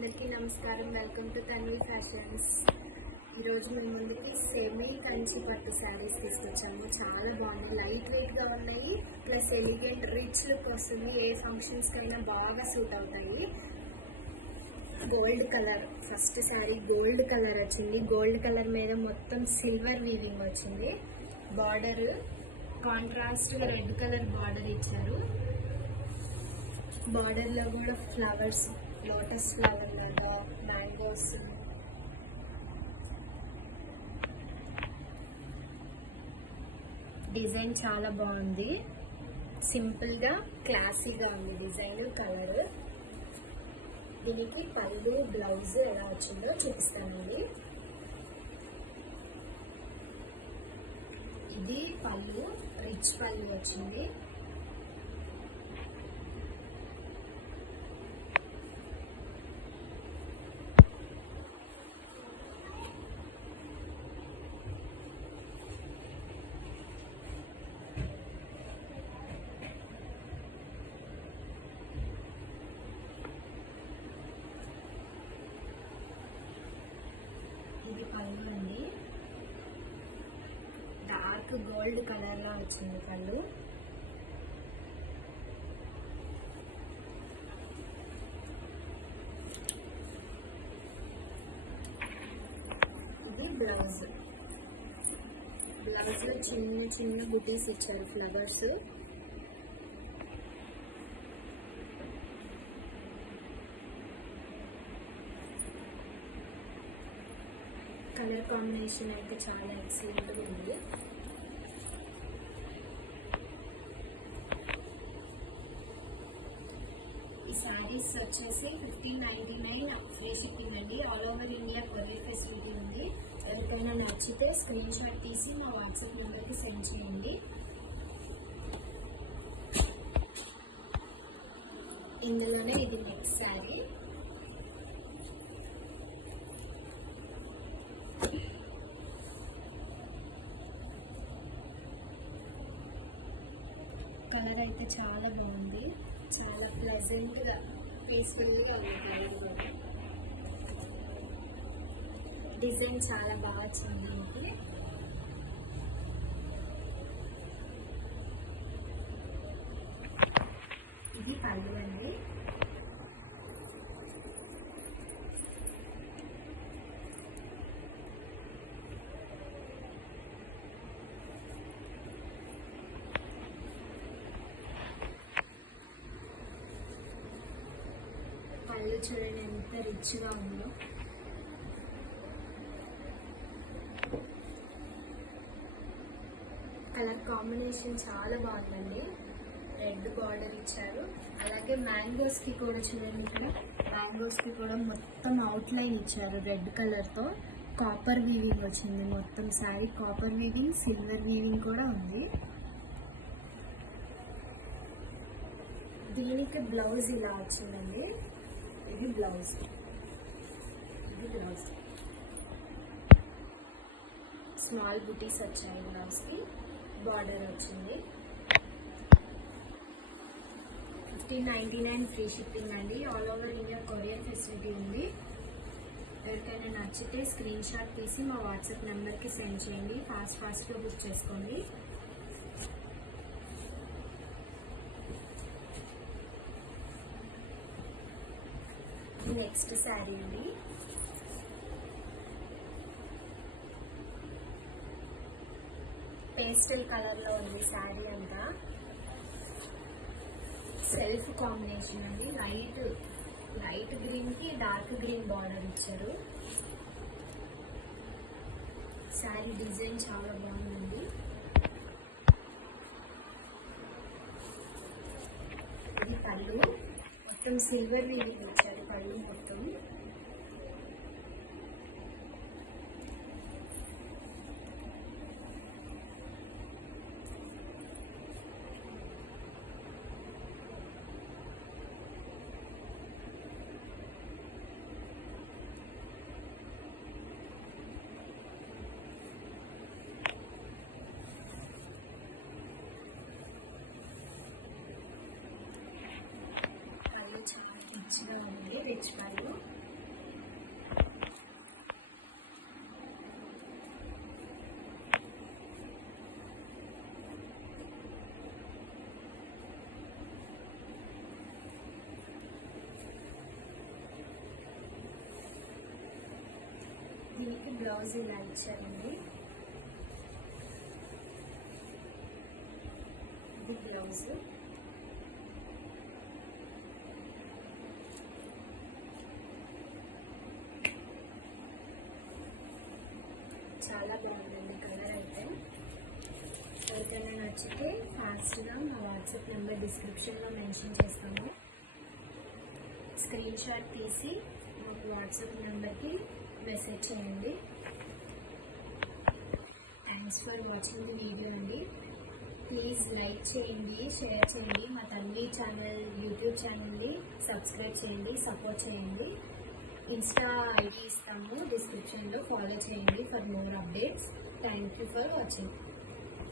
అందరికీ నమస్కారం. Welcome to Tanvi fashions. ఈరోజు మేము ముందుకి సెమీ కంచి పట్టు శారీస్ తీసుకొచ్చాము. చాలా బాగున్నాయి, లైట్ వెయిట్గా ఉన్నాయి, ప్లస్ ఎలిగెంట్ రిచ్ లుక్ వస్తుంది. ఏ ఫంక్షన్స్కైనా బాగా సూట్ అవుతాయి. Gold colour, first sari gold colour వచ్చింది. గోల్డ్ కలర్ మీద మొత్తం సిల్వర్ వీవింగ్ వచ్చింది. బార్డర్ కాంట్రాస్ట్గా రెడ్ కలర్ బార్డర్ ఇచ్చారు. బార్డర్లో కూడా ఫ్లవర్స్, లోటస్ ఫ్లవర్ లాగా, మ్యాంగోస్, డిజైన్ చాలా బాగుంది. సింపుల్గా క్లాసీగా ఉంది డిజైన్, కలర్. దీనికి పళ్ళు, బ్లౌజ్ ఎలా వచ్చిందో చూపిస్తానండి. ఇది పళ్ళు, రిచ్ పళ్ళు వచ్చింది. ఇది పళ్ళు అండి, డార్క్ గోల్డ్ కలర్ లా వచ్చింది పళ్ళు. ఇది బ్లౌజ్. బ్లౌజ్ లో చిన్న చిన్న బుటీస్ ఇచ్చారు, ఫ్లవర్స్. కలర్ కాంబినేషన్ అయితే చాలా ఎక్సలెంట్గా ఉంది. ఈ శారీస్ వచ్చేసి 1599 ఫ్రీ షిప్పింగ్ అండి. All over India courier facility ఉంది. ఎవరికైనా నచ్చితే స్క్రీన్ షాట్ తీసి మా వాట్సాప్ నెంబర్కి సెండ్ చేయండి. ఇందులోనే ఇది నెక్స్ట్ శారీ. కలర్ అయితే చాలా బాగుంది, చాలా ప్లెజెంట్గా, పీస్ఫుల్గా ఉంది కలర్ కూడా. డిజైన్ చాలా బాగా వచ్చింది మనకి. ఇది పళ్ళు అండి. పళ్ళు చూడండి ఎంత రిచ్గా ఉందో. కలర్ కాంబినేషన్ చాలా బాగుందండి. రెడ్ బార్డర్ ఇచ్చారు. అలాగే మ్యాంగోస్కి కూడా చూడండి, ఇక్కడ మ్యాంగోస్కి కూడా మొత్తం అవుట్లైన్ ఇచ్చారు రెడ్ కలర్తో. కాపర్ వీవింగ్ వచ్చింది మొత్తం sari. Copper weaving, silver weaving కూడా ఉంది. దీనికి బ్లౌజ్ ఇలా వచ్చిందండి. ఇది బ్లౌజ్, ఇది బ్లౌజ్. స్మాల్ బుటీస్ వచ్చాయి బ్లౌజ్కి. బార్డర్ వచ్చింది. 1599 ఫ్రీ షిప్పింగ్ అండి. All over India courier facility ఉంది. ఎవరికైనా నచ్చితే స్క్రీన్ షాట్ తీసి మా వాట్సాప్ నెంబర్కి సెండ్ చేయండి. ఫాస్ట్గా బుక్ చేసుకోండి. నెక్స్ట్ శారీ అండి. పేస్టల్ కలర్లో ఉంది శారీ అంతా. సెల్ఫ్ కాంబినేషన్ అండి. లైట్ గ్రీన్కి డార్క్ గ్రీన్ బార్డర్ ఇచ్చారు. శారీ డిజైన్ చాలా బాగుందండి. ఇది పళ్ళు, మొత్తం సిల్వర్ వీవింగ్ ఇచ్చారు పళ్ళు మొత్తం. రిచ్గా ఉంది, రిచ్ పళ్ళు. బ్లౌజ్ ఇలా ఇచ్చారండి. ఇది బ్లౌజ్. చాలా బాగుందండి కలర్ అయితే. ఎవరికైనా నచ్చితే ఫాస్ట్గా మా వాట్సాప్ నెంబర్ డిస్క్రిప్షన్లో మెన్షన్ చేస్తాము. స్క్రీన్ షాట్ తీసి మాకు వాట్సాప్ నెంబర్కి మెసేజ్ చేయండి. Thanks for watching the video అండి. ప్లీజ్ లైక్ చేయండి, షేర్ చేయండి. మా తల్లి ఛానల్ యూట్యూబ్ ఛానల్ని సబ్స్క్రైబ్ చేయండి, సపోర్ట్ చేయండి. ఇన్స్టా ఐడి ఇస్తాము డిస్క్రిప్షన్లో, ఫాలో చేయండి for more updates. Thank you for watching.